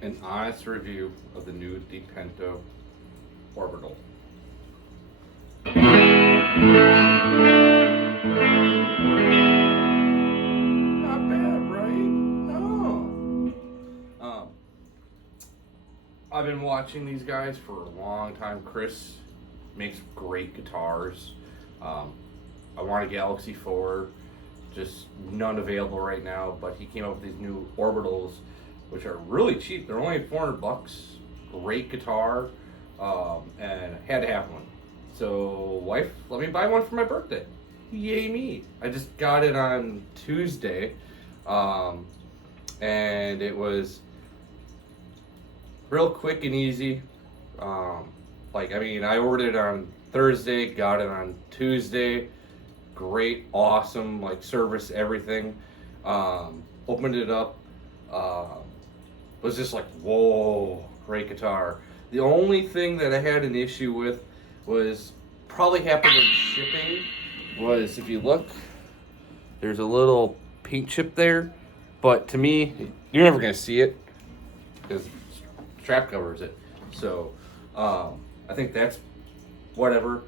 an honest review of the new DiPinto Orbital. Not bad, right? No. I've been watching these guys for a long time. Chris makes great guitars. Um, I want a Galaxy 4, just none available right now, but he came up with these new Orbitals, which are really cheap. They're only $400. Great guitar, and had to have one. So, wife, let me buy one for my birthday. Yay me! I just got it on Tuesday, and it was real quick and easy. I ordered it on Thursday, got it on Tuesday. Great, awesome, service, everything. Opened it up, was just like, whoa, great guitar. The only thing that I had an issue with was probably happened in shipping. Was if you look, there's a little paint chip there, but to me, you're never gonna see it because strap covers it. So I think that's whatever.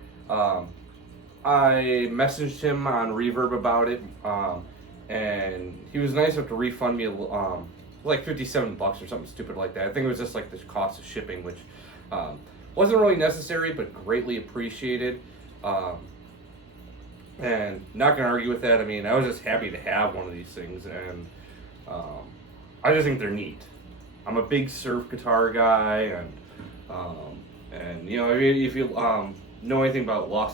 I messaged him on Reverb about it, and he was nice enough to refund me like $57 or something stupid like that. I think it was just like the cost of shipping, which wasn't really necessary, but greatly appreciated. And not gonna argue with that. I mean, I was just happy to have one of these things, and I just think they're neat. I'm a big surf guitar guy, and you know, if you know anything about low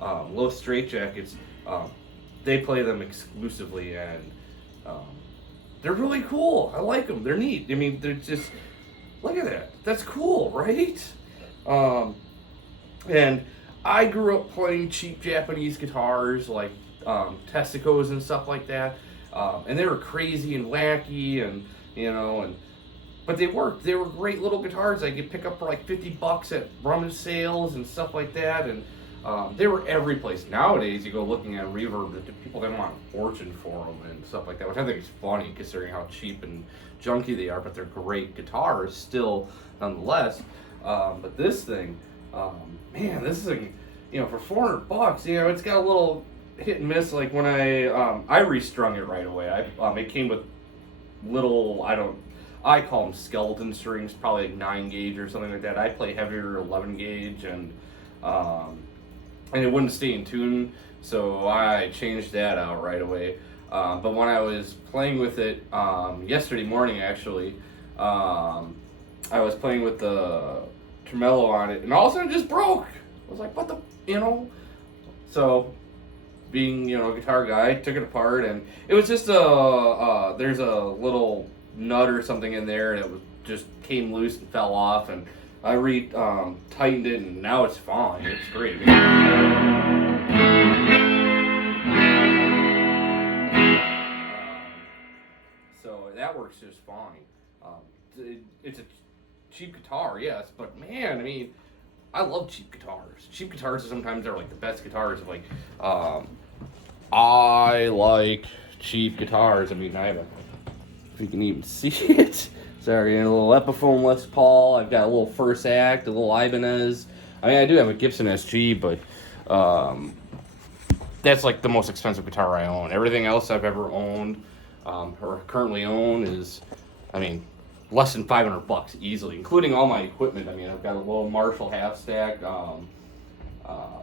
straitjackets, they play them exclusively, and they're really cool. I like them. They're neat. I mean, they're just, look at that. That's cool, right? And I grew up playing cheap Japanese guitars like Tessicos and stuff like that, and they were crazy and wacky, and but they worked. They were great little guitars I could pick up for like $50 at rummage sales and stuff like that, and they were every place. Nowadays, you go looking at Reverb, that people they want a fortune for them and stuff like that, which I think is funny considering how cheap and junky they are. But they're great guitars still, nonetheless. But this thing, man, this thing, for $400, it's got a little hit and miss. Like when I restrung it right away. It came with little, I call them skeleton strings, probably like 9 gauge or something like that. I play heavier 11 gauge, and it wouldn't stay in tune, so I changed that out right away. But when I was playing with it yesterday morning, actually, I was playing with the tremolo on it, and all of a sudden it just broke. I was like, what the, So, being, a guitar guy, took it apart, and it was just there's a little nut or something in there, and it just came loose and fell off, and I tightened it, and now it's fine. It's great. So that works just fine. It's a cheap guitar, yes, but man, I mean, I love cheap guitars. Cheap guitars sometimes are like the best guitars. I like cheap guitars. I mean, if you can even see it. Sorry, and a little Epiphone Les Paul. I've got a little First Act, a little Ibanez. I mean, I do have a Gibson SG, but that's like the most expensive guitar I own. Everything else I've ever owned or currently own is, less than $500 easily, including all my equipment. I've got a little Marshall half stack,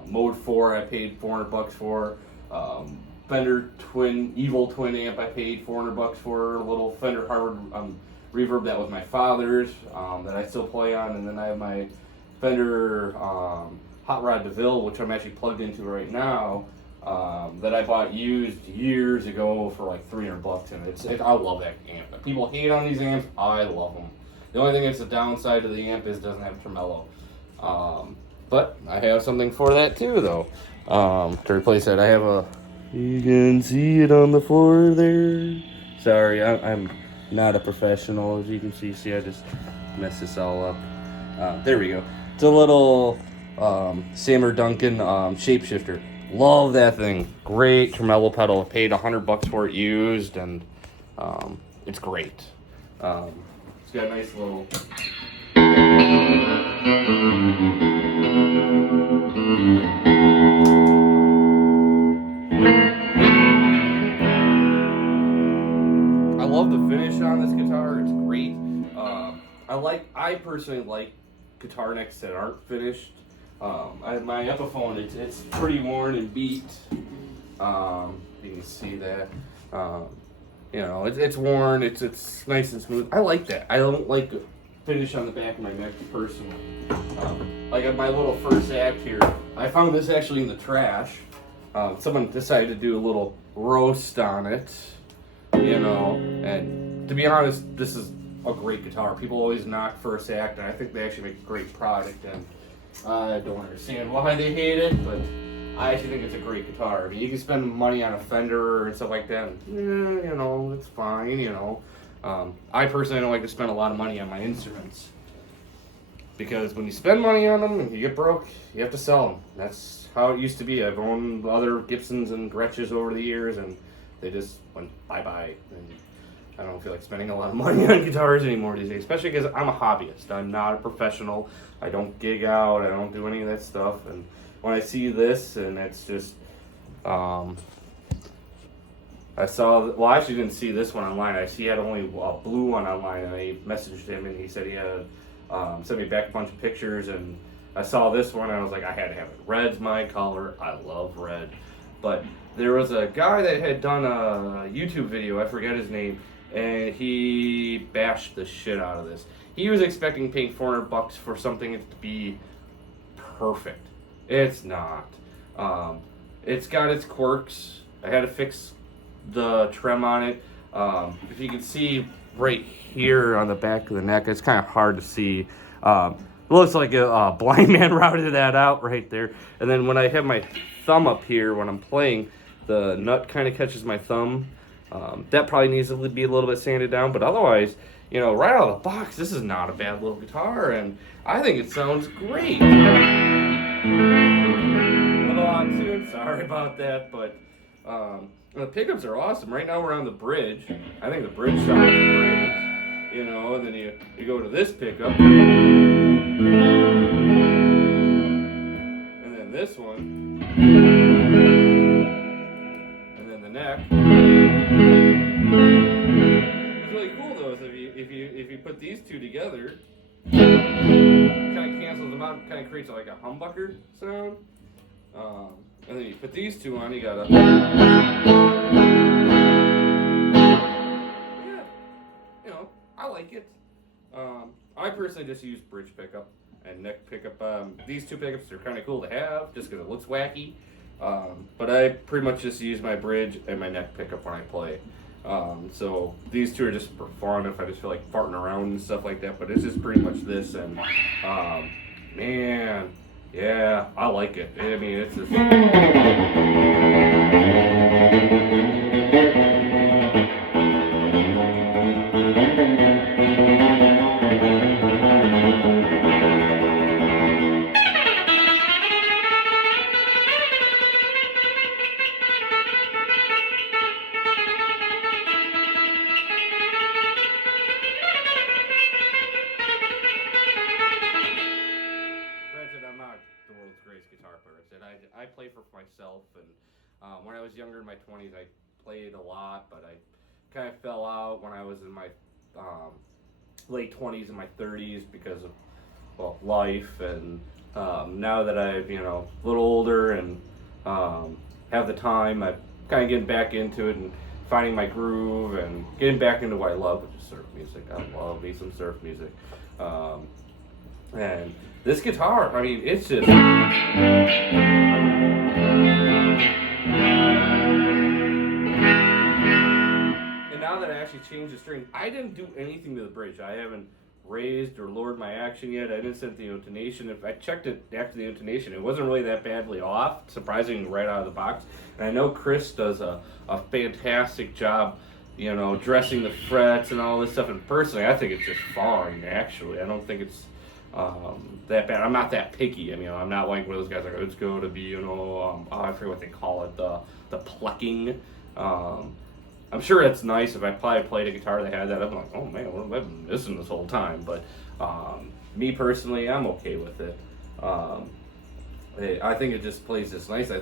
Mode 4 I paid $400 for, Fender Evil Twin amp I paid $400 for, a little Fender Harvard reverb that was my father's that I still play on, and then I have my Fender Hot Rod DeVille, which I'm actually plugged into right now, that I bought used years ago for like $300, and I love that amp. People hate on these amps, I love them. The only thing that's the downside to the amp is it doesn't have tremolo. But I have something for that too, though. To replace that, I have you can see it on the floor there. Sorry, I'm not a professional, as you can see. See, I just messed this all up. There we go. It's a little Sammer Duncan shapeshifter. Love that thing. Great tremolo pedal. Paid $100 for it used, and it's great. It's got a nice little. I love the finish on this guitar. It's great. I personally like guitar necks that aren't finished. My Epiphone, it's pretty worn and beat. You can see that. It's worn. It's nice and smooth. I like that. I don't like the finish on the back of my neck personally. Like at my little first act here, I found this actually in the trash. Someone decided to do a little roast on it, and to be honest, this is a great guitar. People always knock First Act, and I think they actually make a great product, and I don't understand why they hate it, but I actually think it's a great guitar. I mean, you can spend money on a Fender and stuff like that, and, it's fine, I personally don't like to spend a lot of money on my instruments, because when you spend money on them and you get broke, you have to sell them. That's how it used to be. I've owned other Gibsons and Gretches over the years, and they just went bye-bye. And I don't feel like spending a lot of money on guitars anymore these days, especially because I'm a hobbyist. I'm not a professional. I don't gig out. I don't do any of that stuff. And when I see this, and it's just, I actually didn't see this one online. He had only a blue one online, and I messaged him, and he said he had sent me back a bunch of pictures, and I saw this one, and I was like, I had to have it. Red's my color. I love red. But there was a guy that had done a YouTube video, I forget his name, and he bashed the shit out of this. He was expecting paying $400 for something to be perfect. It's not. It's got its quirks. I had to fix the trim on it. If you can see right here on the back of the neck, it's kind of hard to see. Looks like a blind man routed that out right there. And then when I have my thumb up here when I'm playing, the nut kind of catches my thumb. That probably needs to be a little bit sanded down, but otherwise, right out of the box, this is not a bad little guitar, and I think it sounds great. A little on tune, sorry about that, but the pickups are awesome. Right now we're on the bridge. I think the bridge sounds great, and then you go to this pickup, and then this one, and then the neck. It's really cool though, so if you put these two together, kind of cancels them out, kind of creates like a humbucker sound. And then you put these two on, you got a I like it. I personally just use bridge pickup and neck pickup. These two pickups are kind of cool to have just because it looks wacky. But I pretty much just use my bridge and my neck pickup when I play. So these two are just for fun if I just feel like farting around and stuff like that. But it's just pretty much this, and man, yeah, I like it. I mean, it's just. I play for myself, and when I was younger in my 20s, I played a lot, but I kind of fell out when I was in my late 20s and my 30s because of life, and now that I'm a little older and have the time, I'm kind of getting back into it and finding my groove and getting back into what I love, which is surf music. I love me some surf music. And this guitar, I mean, it's just. And now that I actually changed the string, I didn't do anything to the bridge. I haven't raised or lowered my action yet. I didn't set the intonation. If I checked it after the intonation, it wasn't really that badly off, surprisingly right out of the box. And I know Chris does a fantastic job, dressing the frets and all this stuff. And personally, I think it's just fine, actually. I don't think it's that bad. I'm not that picky. I mean, I'm not like one of those guys like, it's going to be, I forget what they call it, the plucking. I'm sure it's nice. If I probably played a guitar that had that, I'm like, oh man, what have I been missing this whole time? But me personally, I'm okay with it. I think it just plays just nice. I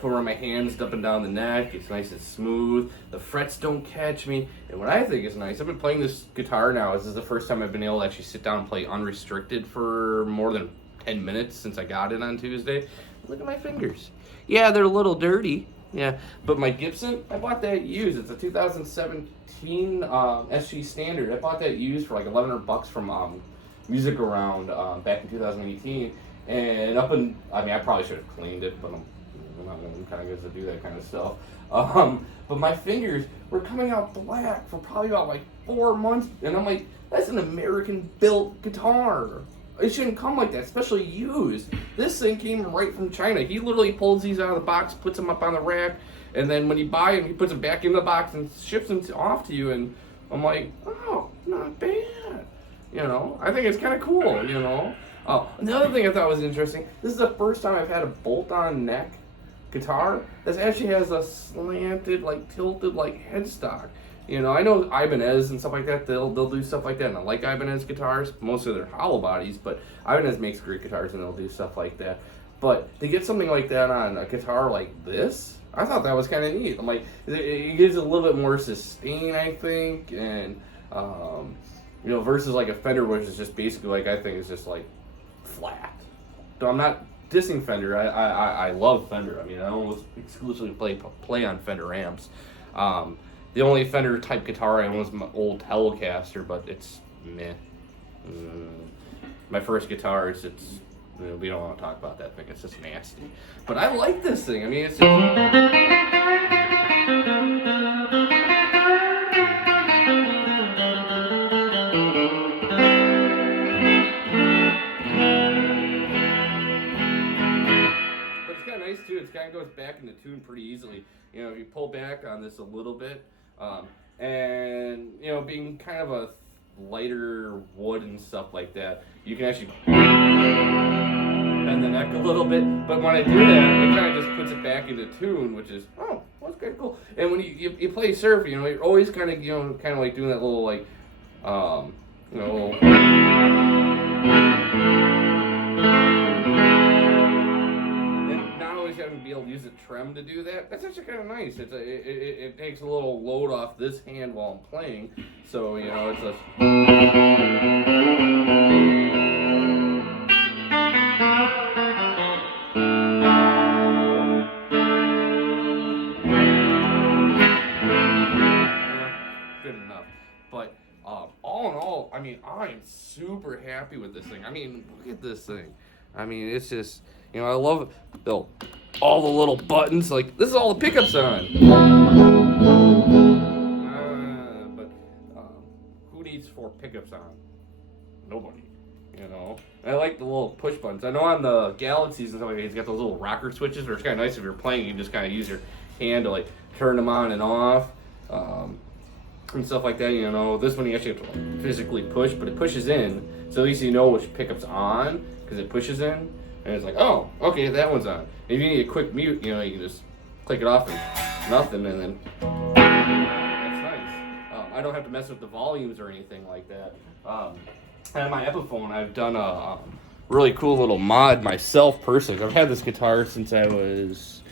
put around my hands up and down the neck. It's nice and smooth. The frets don't catch me. And what I think is nice, I've been playing this guitar now. This is the first time I've been able to actually sit down and play unrestricted for more than 10 minutes since I got it on Tuesday. Look at my fingers. Yeah, they're a little dirty. Yeah, but my Gibson, I bought that used. It's a 2017 SG Standard. I bought that used for like $1,100 from Music Around back in 2018. And I probably should have cleaned it, but I'm not one of them kind of guys that do that kind of stuff. But my fingers were coming out black for probably about like 4 months, and I'm like, that's an American-built guitar. It shouldn't come like that, especially used. This thing came right from China. He literally pulls these out of the box, puts them up on the rack, and then when you buy them, he puts them back in the box and ships them off to you. And I'm like, oh, not bad. I think it's kind of cool, Oh, another thing I thought was interesting, this is the first time I've had a bolt-on neck guitar that actually has a slanted, tilted, headstock. I know Ibanez and stuff like that, they'll do stuff like that, and I like Ibanez guitars. Most of their hollow bodies, but Ibanez makes great guitars and they'll do stuff like that. But to get something like that on a guitar like this, I thought that was kind of neat. I'm like, it gives it a little bit more sustain, I think, and versus like a Fender, which is just basically I think is just flat. So I'm not dissing Fender. I love Fender. I almost exclusively play on Fender amps. The only Fender type guitar I own is my old Telecaster, but it's meh. My first guitar is we don't want to talk about that thing. It's just nasty. But I like this thing. It's nice too. It kind of goes back into tune pretty easily. You pull back on this a little bit, and being kind of a lighter wood and stuff like that, you can actually bend the neck a little bit. But when I do that, it kind of just puts it back into tune, which is that's kind of cool. And when you play surf, you're always kind of like doing that little having to be able to use a trem to do that. That's actually kind of nice. It takes a little load off this hand while I'm playing. So it's a good enough. But all in all, I am super happy with this thing. Look at this thing. It's just I love it. All the little buttons, this is all the pickups on. But who needs 4 pickups on? Nobody. I like the little push buttons. I know on the Galaxies and stuff like that, he's got those little rocker switches, where it's kind of nice if you're playing, you can just kind of use your hand to turn them on and off, and stuff like that. This one you actually have to physically push, but it pushes in, so at least you know which pickup's on because it pushes in. And it's oh, okay, that one's on. If you need a quick mute, you can just click it off and nothing, and then that's nice. I don't have to mess with the volumes or anything like that. And on my Epiphone, I've done a really cool little mod myself personally. I've had this guitar since I was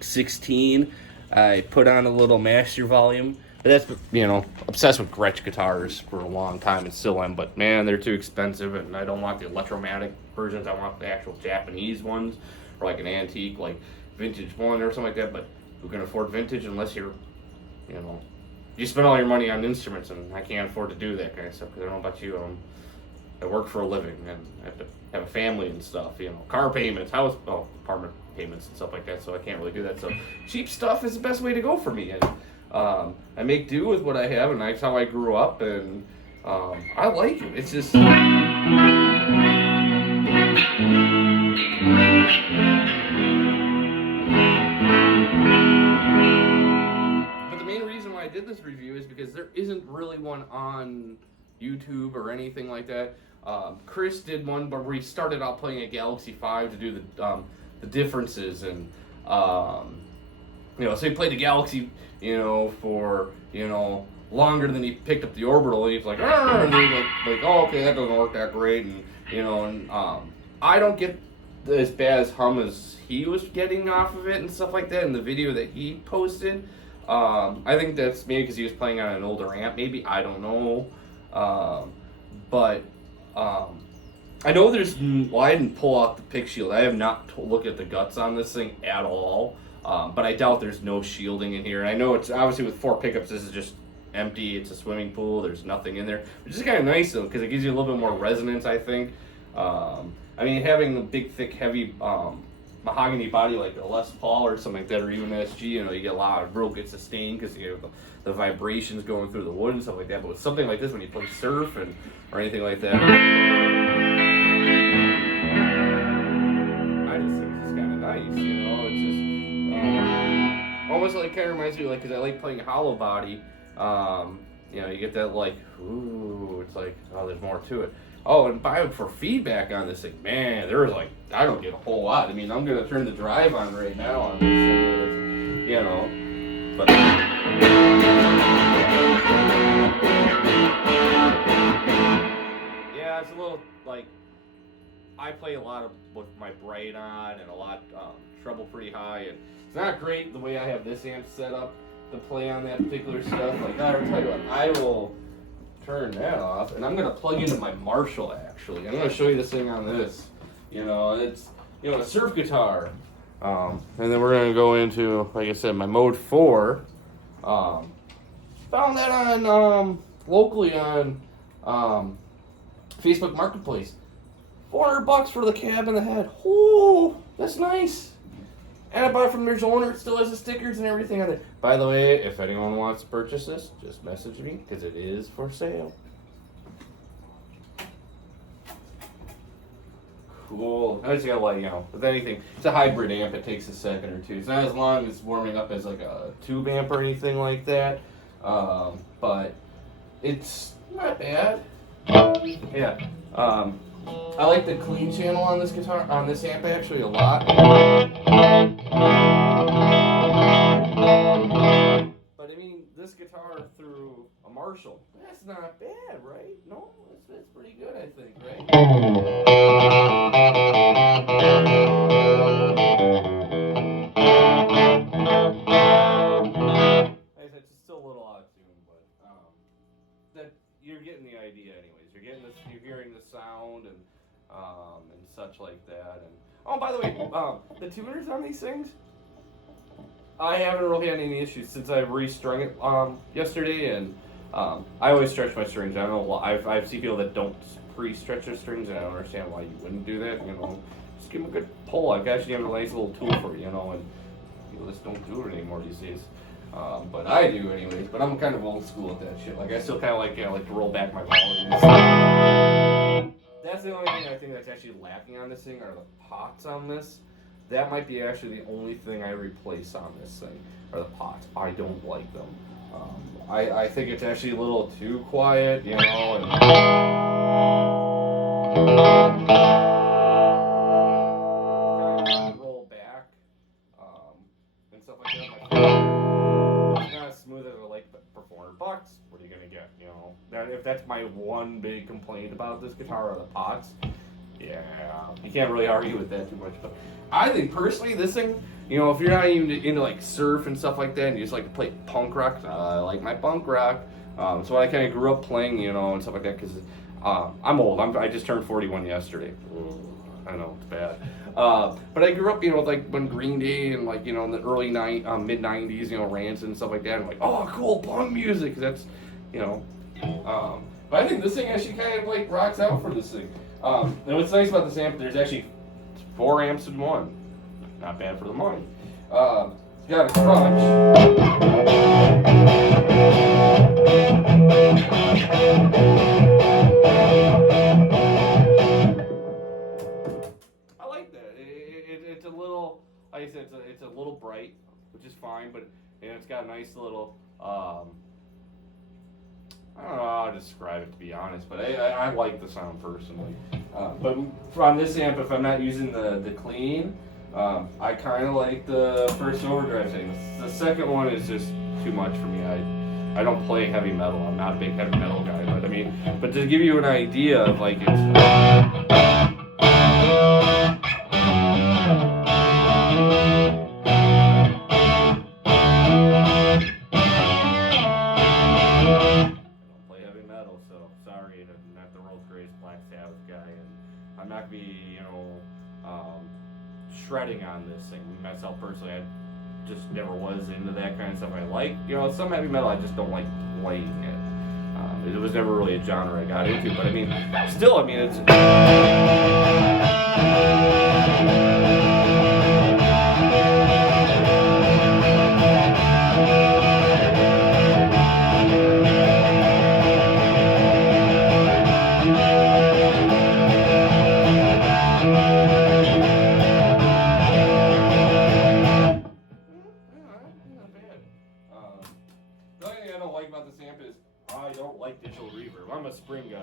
16. I put on a little master volume. But that's, obsessed with Gretsch guitars for a long time and still am. But, man, they're too expensive, and I don't want the Electromatic versions. I want the actual Japanese ones, or an antique, vintage one or something like that. But who can afford vintage unless you're, you spend all your money on instruments, and I can't afford to do that kind of stuff. Because I don't know about you, I work for a living, and I have to have a family and stuff, car payments, apartment payments and stuff like that. So I can't really do that. So cheap stuff is the best way to go for me. And I make do with what I have, and that's how I grew up, and I like it. It's just but the main reason why I did this review is because there isn't really one on YouTube or anything like that. Chris did one, but we started out playing a Galaxy 5 to do the differences, and So he played the Galaxy, for, longer than he picked up the Orbital, and he's like, "Arr!" And he's like, oh, okay, that doesn't work that great, and I don't get as bad as hum as he was getting off of it and stuff like that in the video that he posted. I think that's maybe because he was playing on an older amp, maybe, I don't know, but I know I didn't pull out the pick shield. I have not looked at the guts on this thing at all, but I doubt there's no shielding in here. And I know it's obviously with 4 pickups, this is just empty. It's a swimming pool. There's nothing in there, which is kind of nice though, because it gives you a little bit more resonance, I think. Having a big, thick, heavy mahogany body like a Les Paul or something like that, or even an SG, you get a lot of real good sustain because you have the vibrations going through the wood and stuff like that. But with something like this, when you play surf or anything like that, I just think it's just kind of nice. It's just almost like kind of reminds me because I like playing hollow body. You get that ooh, it's like, oh, there's more to it. Oh, and for feedback on this thing, man, there was I don't get a whole lot. I'm going to turn the drive on right now on this thing, but yeah, it's a little I play a lot with my bright on and a lot treble pretty high, and it's not great the way I have this amp set up to play on that particular stuff. I'll tell you what, I will turn that off, and I'm going to plug into my Marshall, actually. I'm going to show you this thing on this. It's, a surf guitar. And then we're going to go into, like I said, my Mode 4. Found that on, locally on Facebook Marketplace. $400 for the cab and the head. Ooh, that's nice. And I bought it from their owner. It still has the stickers and everything on it. By the way, if anyone wants to purchase this, just message me because it is for sale. Cool. I just gotta with anything, it's a hybrid amp. It takes a second or two. It's not as long as warming up as a tube amp or anything like that. But it's not bad. Yeah. I like the clean channel on this amp actually a lot. But this guitar through a Marshall, that's not bad, right? No, that's pretty good, I think, right? It's still a little out of tune, but that you're getting the idea, anyways. You're hearing the sound and such like that. And oh, by the way, the tuners on these things, I haven't really had any issues since I restrung it yesterday, and I always stretch my strings. I don't know why. I see people that don't pre-stretch their strings, and I don't understand why you wouldn't do that. Just give them a good pull. I've actually have a nice little tool for it, and people just don't do it anymore these days. But I do anyways. But I'm kind of old school at that shit. I still kind of like to roll back my volumes. That's the only thing I think that's actually lacking on this thing are the pots on this. That might be actually the only thing I replace on this thing, are the pots. I don't like them. I think it's actually a little too quiet, and roll back, and stuff like that. It's not as smooth as I like, but for $400, what are you gonna get? If that's my one big complaint about this guitar, are the pots. Yeah, you can't really argue with that too much. But I think personally, this thing, if you're not even into surf and stuff like that, and you just like to play punk rock, I like my punk rock. So I kind of grew up playing, and stuff like that, because I'm old. I just turned 41 yesterday. I know it's bad. But I grew up, when Green Day and in the early mid '90s, Rancid and stuff like that. I'm like, oh, cool punk music. That's, but I think this thing actually kind of rocks out for this thing. And what's nice about this amp, there's actually 4 amps in one. Not bad for the money. It's got a crunch. I like that. It's a little, like I said, it's a little bright, which is fine, but it's got a nice little, I don't know how to describe it, to be honest, but I like the sound personally. But from this amp, if I'm not using the clean, I kind of like the first overdrive thing. The second one is just too much for me. I don't play heavy metal. I'm not a big heavy metal guy, but I mean, but to give you an idea of like it's. Sorry, I'm not the world's greatest Black Sabbath guy, and I'm not gonna be, shredding on this thing. Myself personally, I just never was into that kind of stuff. I like, some heavy metal, I just don't like playing it. It was never really a genre I got into, but I mean, still, I mean, it's. I don't like digital reverb. I'm a spring guy.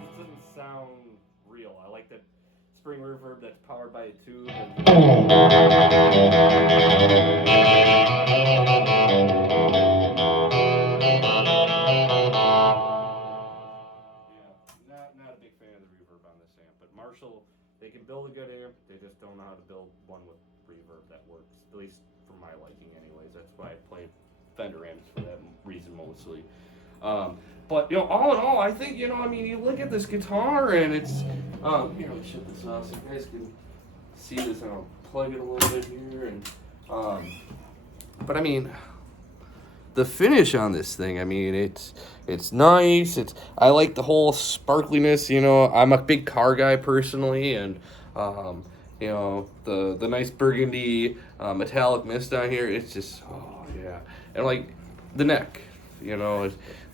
This doesn't sound real. I like that spring reverb that's powered by a tube. Yeah, not a big fan of the reverb on this amp. But Marshall, they can build a good amp. They just don't know how to build one with reverb that works. At least for my liking, anyways. That's why I play Fender amps for that reason mostly. But all in all, I think you look at this guitar and it's here. Let me shut this off so you guys can see this, and I'll plug it a little bit here. And but I mean, the finish on this thing, I mean, it's nice. I like the whole sparkliness. I'm a big car guy personally, and the nice burgundy metallic mist on here. It's just yeah. And like the neck,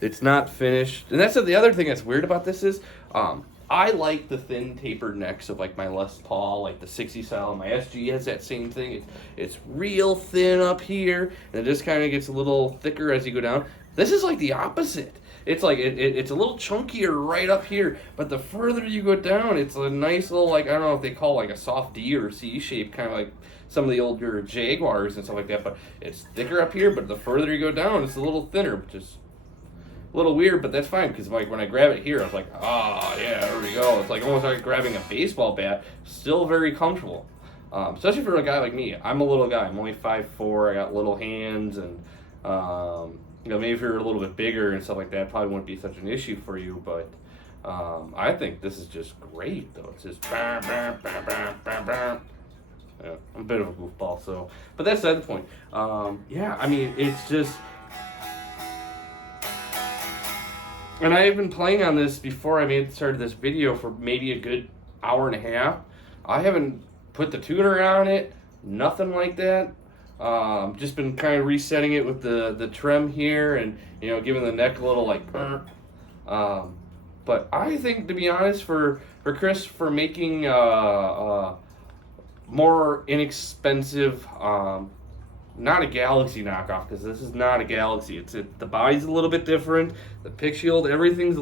it's not finished. And that's the other thing that's weird about this is, I like the thin tapered necks of like my Les Paul, like the 60 style. My SG has that same thing. It's real thin up here, and it just kind of gets a little thicker as you go down. This is like the opposite. It's like it's a little chunkier right up here, but the further you go down, it's a nice little, like, I don't know if they call like a soft D or C shape, kind of like some of the older Jaguars and stuff like that. But it's thicker up here, but the further you go down, it's a little thinner, which is a little weird, but that's fine, because like when I grab it here, I was like, yeah, there we go. It's like almost like grabbing a baseball bat. Still very comfortable, especially for a guy like me. I'm a little guy. I'm only 5'4". I got little hands, and maybe if you're a little bit bigger and stuff like that, probably wouldn't be such an issue for you. But I think this is just great, though. It's just bam, bam, bam, bam, bam, bam. Yeah, I'm a bit of a goofball, so. But that's not the point. Yeah, I mean, it's just. And I've been playing on this before I started this video for maybe a good hour and a half. I haven't put the tuner on it, nothing like that. Just been kind of resetting it with the trim here, and giving the neck a little like. But I think, to be honest, for Chris, for making more inexpensive, not a Galaxy knockoff, because this is not a Galaxy. The body's a little bit different. The pick shield, everything's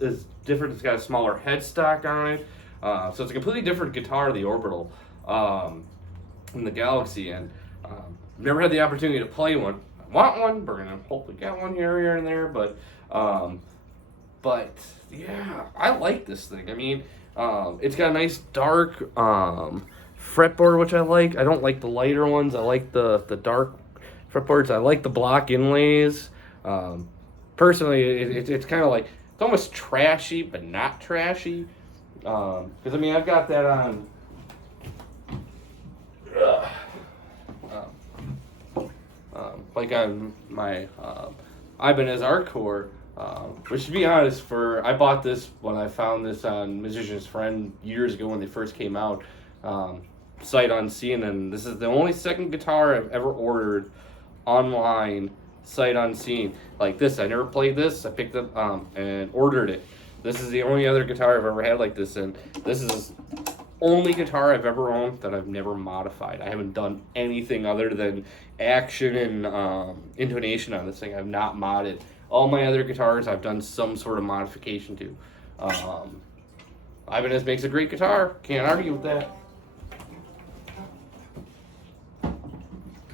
is different. It's got a smaller headstock on it, so it's a completely different guitar, the Orbital, than the Galaxy. And never had the opportunity to play one. I want one. We're gonna hopefully get one here and there, but yeah, I like this thing. I mean, it's got a nice dark fretboard, which I like. I don't like the lighter ones. I like the dark fretboards. I like the block inlays. Personally, it's kind of like, it's almost trashy, but not trashy. Because I've got that on. Like on my Ibanez Artcore, which, to be honest, I bought this when I found this on Musician's Friend years ago when they first came out. Sight unseen, and this is the only second guitar I've ever ordered online, sight unseen, like this. I never played this. I picked up and ordered it. This is the only other guitar I've ever had like this, and this is the only guitar I've ever owned that I've never modified. I haven't done anything other than action and intonation on this thing. I've not modded. All my other guitars I've done some sort of modification to. Ibanez makes a great guitar. Can't argue with that.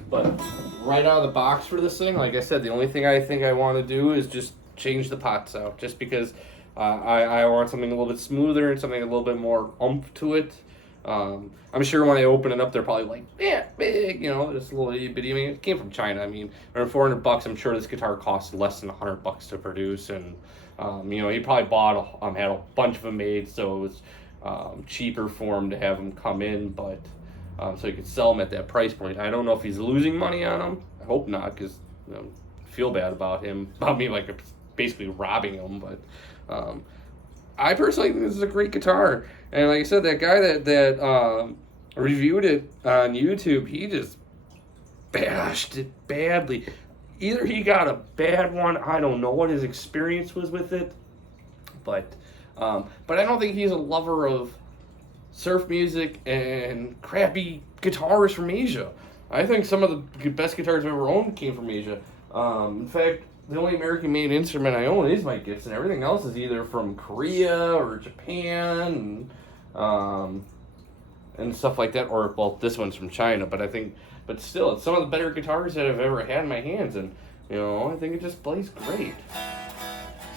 But right out of the box for this thing, like I said, the only thing I think I want to do is just change the pots out, just because I want something a little bit smoother and something a little bit more oomph to it. I'm sure when I open it up, they're probably like, yeah, big, you know, just a little itty bitty. I mean, it came from China. I mean, for $400, I'm sure this guitar costs less than $100 to produce, and you know, he probably bought had a bunch of them made, so it was cheaper for him to have them come in, but so he could sell them at that price point. I don't know if he's losing money on them. I hope not, because you know, I feel bad about me like basically robbing him, but. I personally think this is a great guitar, and like I said, that guy that reviewed it on YouTube, he just bashed it badly. Either he got a bad one, I don't know what his experience was with it, but I don't think he's a lover of surf music and crappy guitars from Asia. I think some of the best guitars I've ever owned came from Asia. In fact, the only American-made instrument I own is my Gibson. Everything else is either from Korea or Japan, and stuff like that. Or, well, this one's from China. But still, it's some of the better guitars that I've ever had in my hands, and you know, I think it just plays great.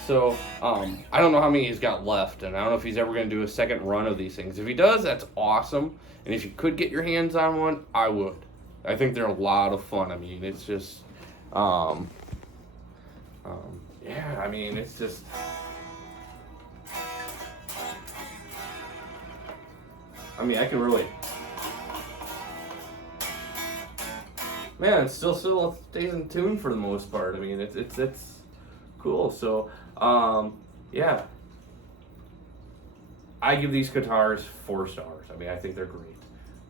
So, I don't know how many he's got left, and I don't know if he's ever going to do a second run of these things. If he does, that's awesome. And if you could get your hands on one, I would. I think they're a lot of fun. I mean, it's just. Yeah, I mean, it's just. I mean, I can really. Man, it still stays in tune for the most part. I mean, it's cool. So, yeah. I give these guitars 4 stars. I mean, I think they're great.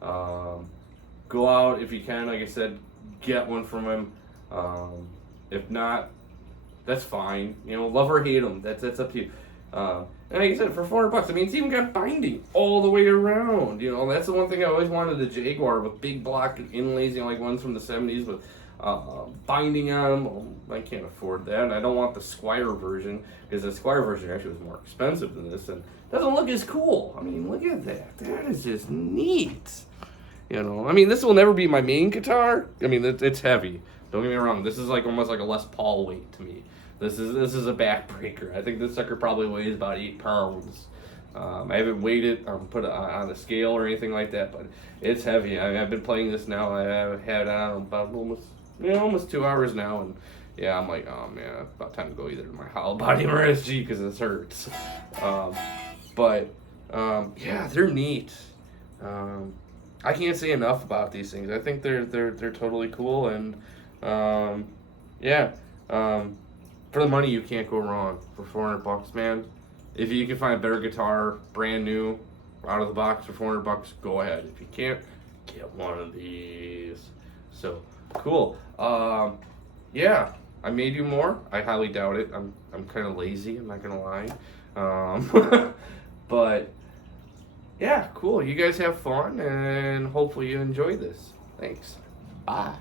Go out if you can. Like I said, get one from him. If not, that's fine. You know, love or hate them. That's up to you. And like I said, for $400, I mean, it's even got binding all the way around. You know, that's the one thing I always wanted, the Jaguar with big block inlays, you know, like ones from the 70s with binding on them. Well, I can't afford that, and I don't want the Squire version, because the Squire version actually was more expensive than this, and doesn't look as cool. I mean, look at that. That is just neat. You know, I mean, this will never be my main guitar. I mean, it's heavy. Don't get me wrong. This is like almost like a Les Paul weight to me. This is a backbreaker. I think this sucker probably weighs about 8 pounds. I haven't weighed it or put it on a scale or anything like that, but it's heavy. I've been playing this now. I've had it on about almost 2 hours now, and yeah, I'm like, oh man, it's about time to go either to my hollow body or SG because this hurts. Yeah, they're neat. I can't say enough about these things. I think they're totally cool, and for the money you can't go wrong. For $400, man. If you can find a better guitar, brand new, out of the box for $400, go ahead. If you can't, get one of these. So cool. Yeah, I may do more. I highly doubt it. I'm kind of lazy. I'm not gonna lie. But yeah, cool. You guys have fun, and hopefully you enjoy this. Thanks. Bye.